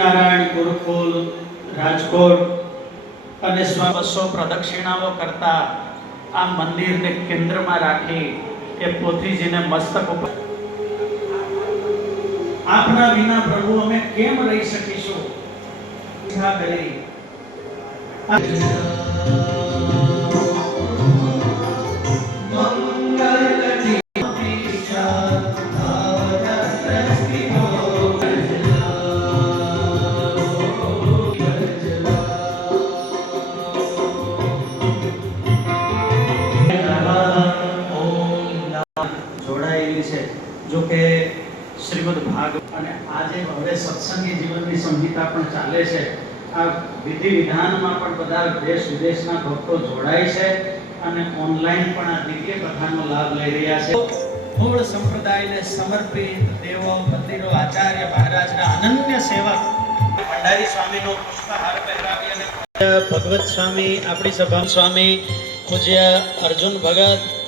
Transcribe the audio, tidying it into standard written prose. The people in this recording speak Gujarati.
સ્વામિનારાયણ ગુરુકુલ રાજકોટ અને 200 પ્રદક્ષિણાઓ કરતા આ મંદિરને કેન્દ્રમાં રાખી એ પોથીજીને મસ્તક ઉપર આપના વિના પ્રભુ અમે કેમ રહી શકીશું કરી जो के श्रीमद भागवत અને આજે હવે સત્સંગી જીવનની સંહિતા પણ ચાલે છે આ વિધિ વિધાનમાં પણ બધા દેશ વિદેશના ભક્તો જોડાય છે અને ઓનલાઈન પણ આ દિવ્ય કથાનો લાભ લઈ રહ્યા છે મૂળ સંપ્રદાયને સમર્પિત દેવો મંદિરો આચાર્ય મહારાજના અનન્ય સેવક ભંડારી સ્વામીનો પુષ્પહાર પહેરાવી અને ભગવત સ્વામી આપણી સભા સ્વામી પૂજ્ય અર્જુન ભગત